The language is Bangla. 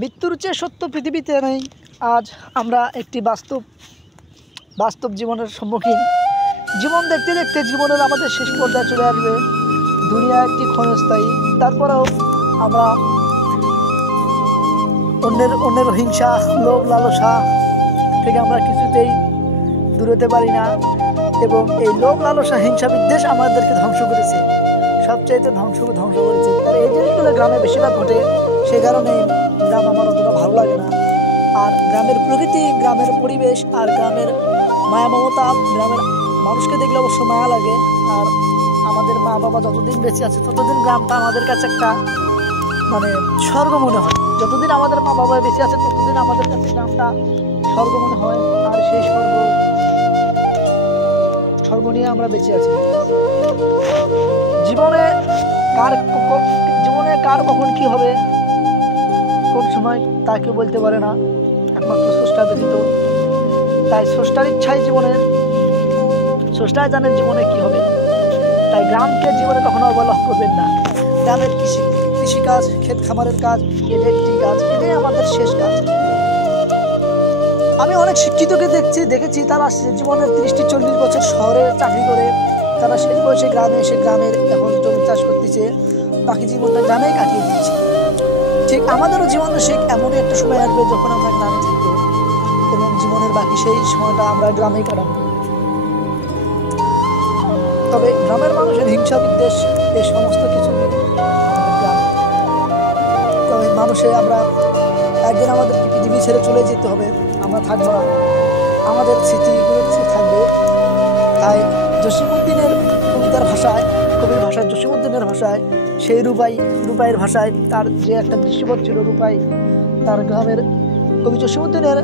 মৃত্যুর চেয়ে সত্য পৃথিবীতে নেই। আজ আমরা একটি বাস্তব জীবনের সম্মুখীন। জীবন দেখতে দেখতে জীবনের আমাদের শেষ পর্যায়ে চলে আসবে। দুনিয়া একটি ক্ষণস্থায়ী। তারপরেও আমরা অন্যের হিংসা, লোভ, লালসা থেকে আমরা কিছুতেই দূরতে পারি না। এবং এই লোভ, লালসা, হিংসা, বিদ্বেষ আমাদেরকে ধ্বংস করেছে, সবচাইতে ধ্বংস করেছে। তার এই জিনিসগুলো গ্রামে বেশিরভাগ ঘটে। সেই কারণে গ্রাম আমার অতটা ভালো লাগে না। আর গ্রামের প্রকৃতি, গ্রামের পরিবেশ আর গ্রামের মায়া মমতা, গ্রামের মানুষকে দেখলে অবশ্য মায়া লাগে। আর আমাদের মা বাবা যতদিন বেঁচে আছে ততদিন গ্রামটা আমাদের কাছে একটা স্বর্গ মনে হয়। যতদিন আমাদের মা বাবা বেঁচে আছে ততদিন আমাদের কাছে গ্রামটা স্বর্গ মনে হয়। আর সেই স্বর্গ নিয়ে আমরা বেঁচে আছি। জীবনে কার কখন কি হবে, কোন সময় তা কেউ বলতে পারে না, একমাত্র স্রষ্টা ব্যতীত। তাই স্রষ্টার ইচ্ছাই স্রষ্টাই জানেন জীবনে কি হবে। তাই গ্রামকে জীবনে কখনো অবহেলা করবেন না। গ্রামের কৃষিকাজ, ক্ষেত খামারের কাজ, ইলেকট্রিক কাজ, এটাই আমাদের শেষ কাজ। আমি অনেক শিক্ষিতকে দেখেছি তারা জীবনের 30-40 বছর শহরে চাকরি করে তারা শেষ বয়সে গ্রামে এসে গ্রামের এখন জমি চাষ করতেছে, বাকি জীবনটা গ্রামেই কাটিয়ে দিচ্ছে। ঠিক আমাদেরও জীবনের শেষ এমনই একটা সময় আসবে যখন আমরা গ্রামে থাকবো এবং জীবনের বাকি সেই সময়টা আমরা গ্রামেই কাটাবো। তবে গ্রামের মানুষের হিংসা, বিদ্বেষ, এই সমস্ত কিছু গ্রাম। তবে আমরা একদিন আমাদেরকে পৃথিবী ছেড়ে চলে যেতে হবে, আমরা থাকবো না, আমাদের স্মৃতিগুলো থাকবে। তাই জসীমউদ্দিনের কবির ভাষায় জসীমউদ্দিনের ভাষায়, সেই রূপাইয়ের ভাষায়, তার যে একটা দৃশ্যপট ছিল রূপাই, তার গ্রামের কবি জসীমউদ্দিনের